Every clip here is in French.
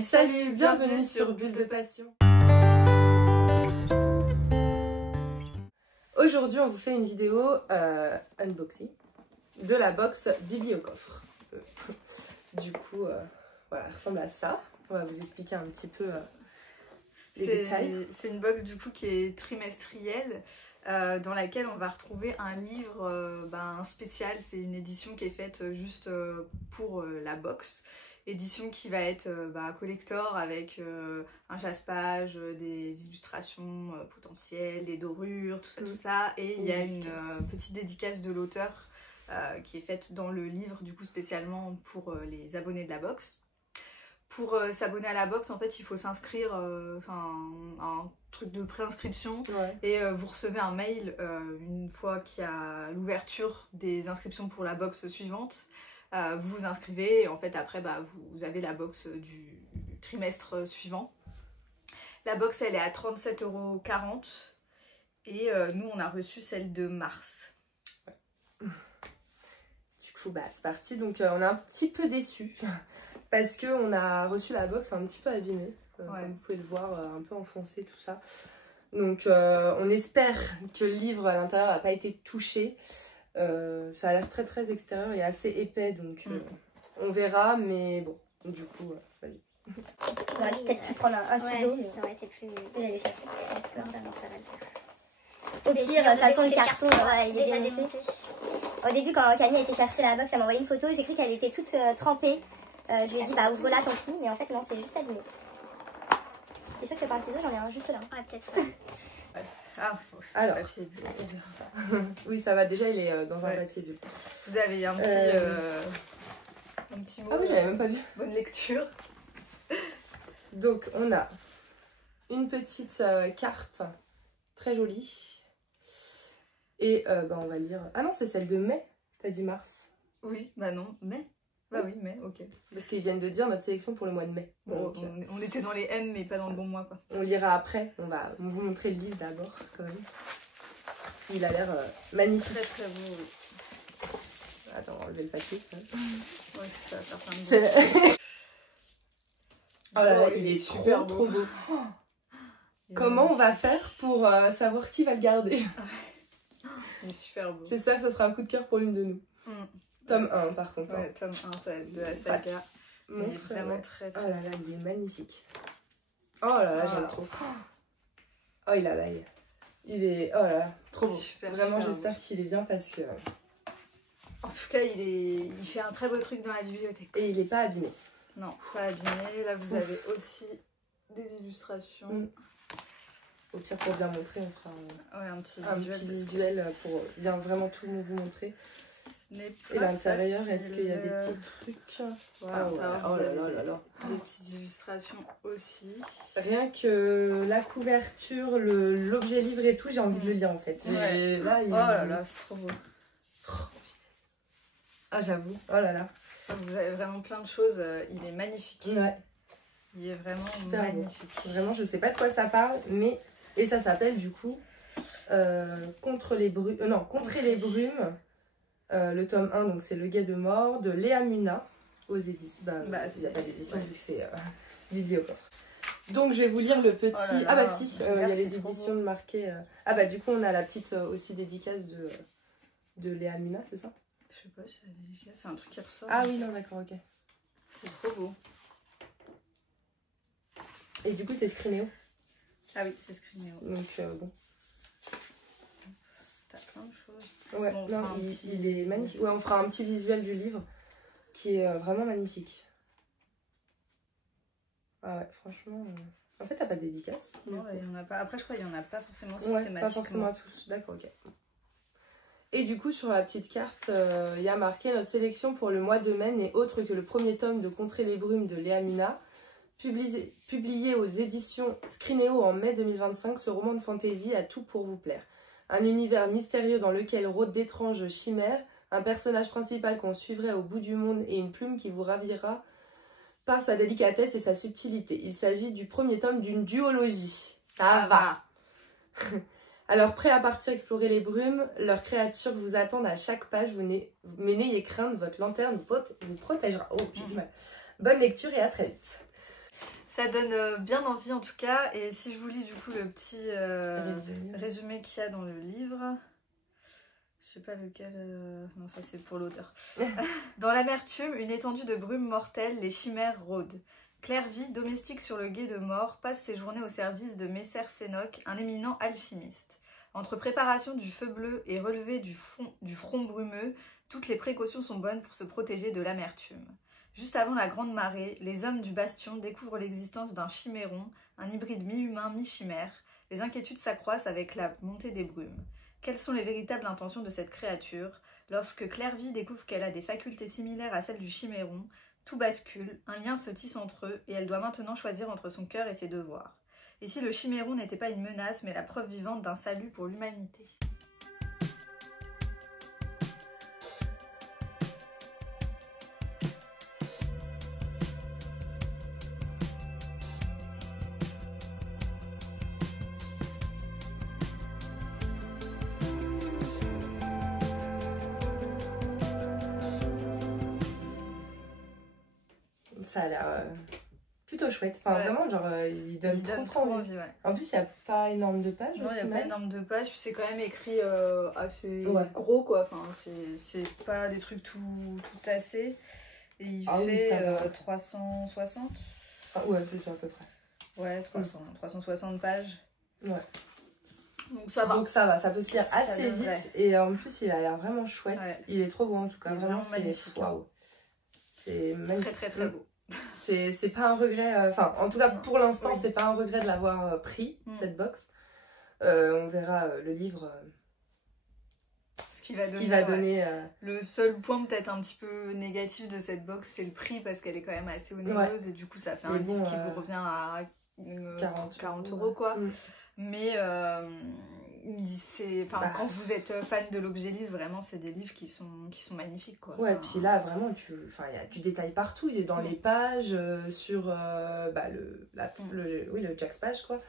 Salut, bienvenue sur Bulle de Passion. Aujourd'hui, on vous fait une vidéo unboxing de la box Bibi au coffre. Du coup, voilà, elle ressemble à ça. On va vous expliquer un petit peu les détails. C'est une box du coup qui est trimestrielle, dans laquelle on va retrouver un livre spécial. C'est une édition qui est faite juste pour la box. Édition qui va être collector avec un chasse-page, des illustrations potentielles, des dorures, tout ça. Et il y a une petite dédicace de l'auteur qui est faite dans le livre, du coup spécialement pour les abonnés de la box. Pour s'abonner à la box, en fait, il faut s'inscrire, un truc de préinscription, et vous recevez un mail une fois qu'il y a l'ouverture des inscriptions pour la box suivante. Vous vous inscrivez et en fait après vous avez la box du trimestre suivant. La box elle est à 37,40 € et nous on a reçu celle de mars. Du coup c'est parti, donc on est un petit peu déçus parce qu'on a reçu la box un petit peu abîmée, comme vous pouvez le voir, un peu enfoncée tout ça. Donc on espère que le livre à l'intérieur n'a pas été touché. Ça a l'air très extérieur et assez épais, donc on verra, mais bon, du coup, vas-y. On aurait peut-être pu prendre un ciseau, mais ça aurait été plus... j'allais chercher. Ça va le faire. Au pire, de toute façon, le carton, il est déjà démonté. Au début, quand Camille a été chercher la box, elle m'a envoyé une photo, j'ai cru qu'elle était toute trempée. Je lui ai dit, ouvre-la, tant pis, mais en fait, non, c'est juste abîmé. C'est sûr que par un ciseau, j'en ai un juste là. Ouais, peut-être. Alors, oui, ça va, déjà il est dans un papier bulle. Vous avez un petit mot. Ah oui, j'avais même pas vu. Bonne lecture. Donc on a une petite carte très jolie. Et on va lire. Ah non, c'est celle de mai. T'as dit mars. Oui, non, mai. Oui, mai, ok. Parce qu'ils viennent de dire notre sélection pour le mois de mai. Bon, on était dans les M, mais pas dans le bon mois, quoi. On lira après. On va vous montrer le livre d'abord, quand même. Il a l'air magnifique. Très beau, oui. Attends, on va enlever le papier. Ouais, ça va faire plein de Oh là là, il est trop beau. Comment on va faire pour savoir qui va le garder? Il est super beau. J'espère que ça sera un coup de cœur pour l'une de nous. Tome 1 par contre. Ouais, tome 1, c'est de la saga. Il est vraiment très Oh là là, il est magnifique. Oh là là, j'aime trop. Oh il a l'ail. Il est... Oh là là, trop beau. Super, vraiment, j'espère qu'il est bien parce que... En tout cas, il fait un très beau truc dans la bibliothèque. Et il est pas abîmé. Non, pas abîmé. Là, vous avez aussi des illustrations. Au pire, pour bien montrer, on fera un petit visuel pour bien vraiment tout vous montrer. Et l'intérieur, est-ce qu'il y a des petits trucs? Voilà, oh là là. Des petites illustrations aussi. Rien que la couverture, l'objet livre et tout, j'ai envie de le lire en fait. Ouais. Là, oh là là, c'est trop beau. Ah j'avoue, oh là là. Vous avez vraiment plein de choses, il est magnifique. Ouais. Il est vraiment super magnifique. Beau. Vraiment, je sais pas de quoi ça parle, mais... Et ça s'appelle du coup Contre les brumes. Non, Contrer les brumes. Le tome 1, donc c'est Le Guet de Mort, de Léa Muna, aux éditions. Il n'y a pas d'édition, vu que c'est Bibi au coffre. Donc je vais vous lire le petit... Oh là là. Il y a les éditions marquées... du coup on a la petite aussi dédicace de Léa Muna, c'est ça? Je sais pas si c'est la dédicace, c'est un truc qui ressort. Ah oui, non, d'accord, ok. C'est trop beau. Et du coup c'est Scrinéo. Ah oui, c'est Scrinéo. Donc bon. T'as plein de choses. Ouais, bon, non, il est magnifique. Ouais, on fera un petit visuel du livre qui est vraiment magnifique. Ah ouais, franchement... En fait, t'as pas de dédicace? Non, il y en a pas. Après, je crois qu'il y en a pas forcément systématiquement. Pas forcément à tous. D'accord, ok. Et du coup, sur la petite carte, il y a marqué « Notre sélection pour le mois de mai n'est autre que le premier tome de Contrer les brumes de Léa Muna. Publié aux éditions Scrinéo en mai 2025, ce roman de fantasy a tout pour vous plaire. Un univers mystérieux dans lequel rôdent d'étranges chimères, un personnage principal qu'on suivrait au bout du monde et une plume qui vous ravira par sa délicatesse et sa subtilité. Il s'agit du premier tome d'une duologie. Ça va. Alors, prêt à partir explorer les brumes, leurs créatures vous attendent à chaque page. Mais n'ayez crainte, votre lanterne vous protégera. Oh, j'ai du mal. Bonne lecture et à très vite. Ça donne bien envie en tout cas. Et si je vous lis du coup le petit résumé qu'il y a dans le livre... Je sais pas lequel... Non, ça c'est pour l'auteur. Dans l'amertume, une étendue de brume mortelle, les chimères rôdent. Clairvy, domestique sur le gué de mort, passe ses journées au service de Messer Sénoc, un éminent alchimiste. Entre préparation du feu bleu et relevé du front brumeux, toutes les précautions sont bonnes pour se protéger de l'amertume. Juste avant la grande marée, les hommes du bastion découvrent l'existence d'un chiméron, un hybride mi-humain, mi-chimère. Les inquiétudes s'accroissent avec la montée des brumes. Quelles sont les véritables intentions de cette créature? Lorsque Clairvy découvre qu'elle a des facultés similaires à celles du chiméron, tout bascule, un lien se tisse entre eux et elle doit maintenant choisir entre son cœur et ses devoirs. Et si le chiméron n'était pas une menace mais la preuve vivante d'un salut pour l'humanité? Ça a l'air plutôt chouette. Enfin, vraiment, genre, il donne trop envie. Ouais. En plus, il n'y a pas énorme de pages. Non, il n'y a pas énorme de pages. C'est quand même écrit assez gros, quoi. Enfin, c'est pas des trucs tout tassés. Et il fait 360. Ah, ouais, plus à peu près. Ouais, 360 pages. Ouais. Donc ça va. Donc ça va, ça peut se lire assez vite. Et en plus, il a l'air vraiment chouette. Ouais. Il est trop beau en tout cas. Vraiment, magnifique. Waouh. C'est magnifique. Très beau. C'est pas un regret, enfin en tout cas pour l'instant c'est pas un regret de l'avoir pris, cette box. On verra le livre, ce qu'il va donner. Le seul point peut-être un petit peu négatif de cette box, c'est le prix parce qu'elle est quand même assez onéreuse et du coup ça fait un livre qui vous revient à 40 euros quoi. Mais quand vous êtes fan de l'objet livre, vraiment c'est des livres qui sont magnifiques quoi. Ouais, puis là vraiment il y a du détail partout, il est dans les pages, sur le Jack's page quoi.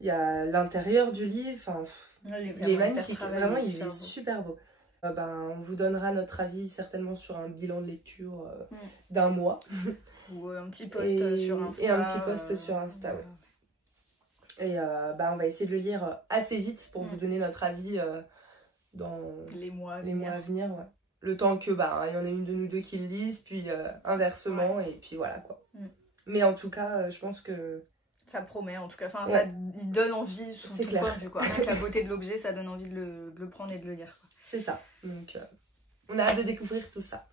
Il y a l'intérieur du livre, il est magnifique, vraiment il est super beau. On vous donnera notre avis certainement sur un bilan de lecture d'un mois. Ou un petit post sur Insta. Et un petit post sur Insta, ouais. Et on va essayer de le lire assez vite pour vous donner notre avis dans les mois à venir. Ouais. Le temps que il y en a une de nous deux qui le lisent, puis inversement, et puis voilà quoi. Mais en tout cas, je pense que... Ça promet en tout cas, il donne envie sous tout point de vue quoi. Avec la beauté de l'objet, ça donne envie de le prendre et de le lire. C'est ça, donc on a hâte de découvrir tout ça.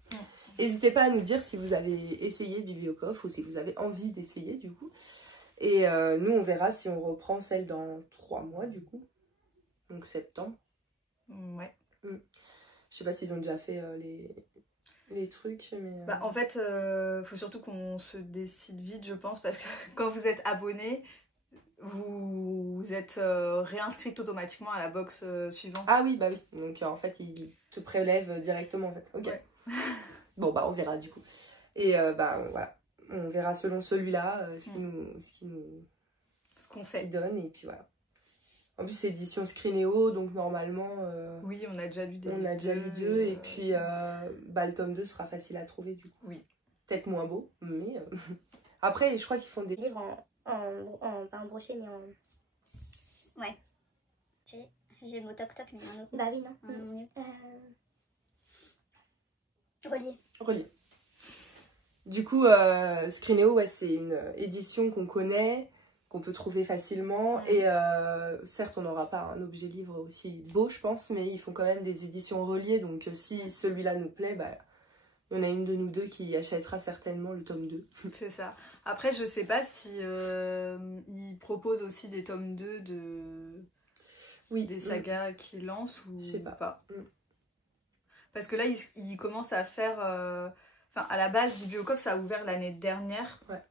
N'hésitez pas à nous dire si vous avez essayé Bibliocoff ou si vous avez envie d'essayer du coup. Et nous, on verra si on reprend celle dans 3 mois, du coup. Donc septembre. Ouais. Je sais pas s'ils ont déjà fait les trucs, mais... en fait, faut surtout qu'on se décide vite, je pense, parce que quand vous êtes abonné, vous êtes réinscrite automatiquement à la box suivante. Ah oui, bah oui. Donc en fait, ils te prélèvent directement, en fait. Ok. Ouais. Bon, on verra, du coup. Et voilà. On verra selon celui-là ce qu'on donne et puis voilà. En plus c'est édition Scrineo donc normalement oui on a déjà lu deux et puis le tome 2 sera facile à trouver du coup. Oui. Peut-être moins beau mais après je crois qu'ils font des livres pas en brochet mais en... Ouais. J'ai le mot toc toc mais un autre. Bah oui non. Relié. Du coup, Scrineo, c'est une édition qu'on connaît, qu'on peut trouver facilement. Et certes, on n'aura pas un objet livre aussi beau, je pense, mais ils font quand même des éditions reliées. Donc si celui-là nous plaît, il y en a une de nous deux qui achètera certainement le tome 2. C'est ça. Après, je sais pas si ils proposent aussi des tomes 2 des sagas qu'ils lancent ou je sais pas. Parce que là, ils commencent à faire... à la base, Bibliocoff, ça a ouvert l'année dernière. Ouais.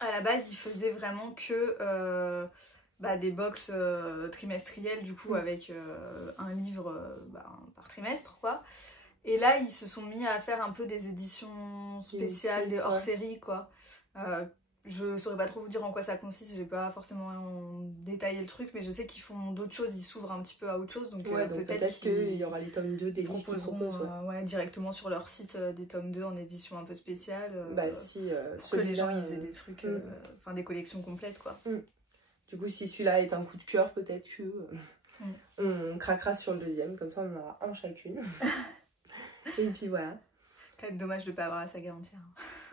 À la base, ils faisaient vraiment que des box trimestrielles, du coup, avec un livre par trimestre, quoi. Et là, ils se sont mis à faire un peu des éditions spéciales, des hors-séries, quoi. Je saurais pas trop vous dire en quoi ça consiste, j'ai pas forcément détaillé le truc, mais je sais qu'ils font d'autres choses, ils s'ouvrent un petit peu à autre chose, donc, donc peut-être qu'il y aura les tomes 2 des livres qu'ils proposent. Directement sur leur site des tomes 2 en édition un peu spéciale. Si pour que les gens ils aient des trucs, enfin des collections complètes quoi. Du coup, si celui-là est un coup de cœur, peut-être que on craquera sur le deuxième, comme ça on en aura un chacune. Et puis voilà. Quand même dommage de pas avoir la saga entière.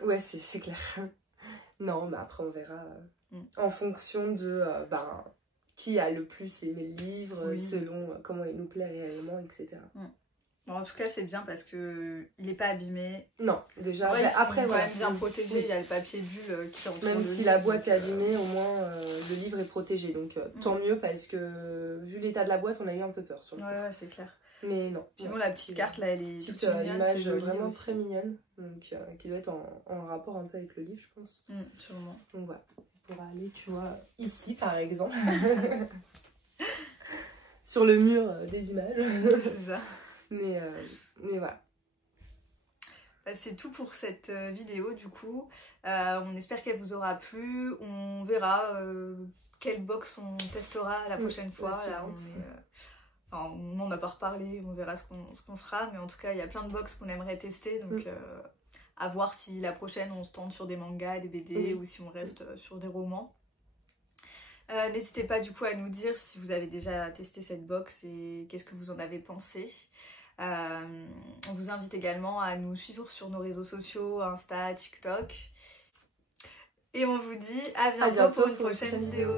Ouais, c'est clair. Non, mais après on verra en fonction de qui a le plus aimé le livre, selon comment il nous plaît réellement, etc. Bon, en tout cas, c'est bien parce que il est pas abîmé. Non, déjà. Après, il est quand même bien protégé. Il y a le papier bulle qui est même si la boîte est abîmée, au moins le livre est protégé. Donc tant mieux parce que vu l'état de la boîte, on a eu un peu peur sur le coup. Ouais, c'est clair. Mais non. Puis bon, la petite carte là, elle est petite image vraiment très mignonne, donc qui doit être en rapport un peu avec le livre, je pense. Sûrement. Donc voilà, on pourra aller, tu vois, ici par exemple, sur le mur des images. C'est ça. Mais voilà. C'est tout pour cette vidéo du coup. On espère qu'elle vous aura plu. On verra quelle box on testera la prochaine fois. Là, on n'en a pas reparlé, on verra ce qu'on fera, mais en tout cas il y a plein de box qu'on aimerait tester, donc à voir si la prochaine on se tente sur des mangas, des BD ou si on reste sur des romans. N'hésitez pas du coup à nous dire si vous avez déjà testé cette box et qu'est-ce que vous en avez pensé. On vous invite également à nous suivre sur nos réseaux sociaux, Insta, TikTok. Et on vous dit à bientôt pour une prochaine vidéo.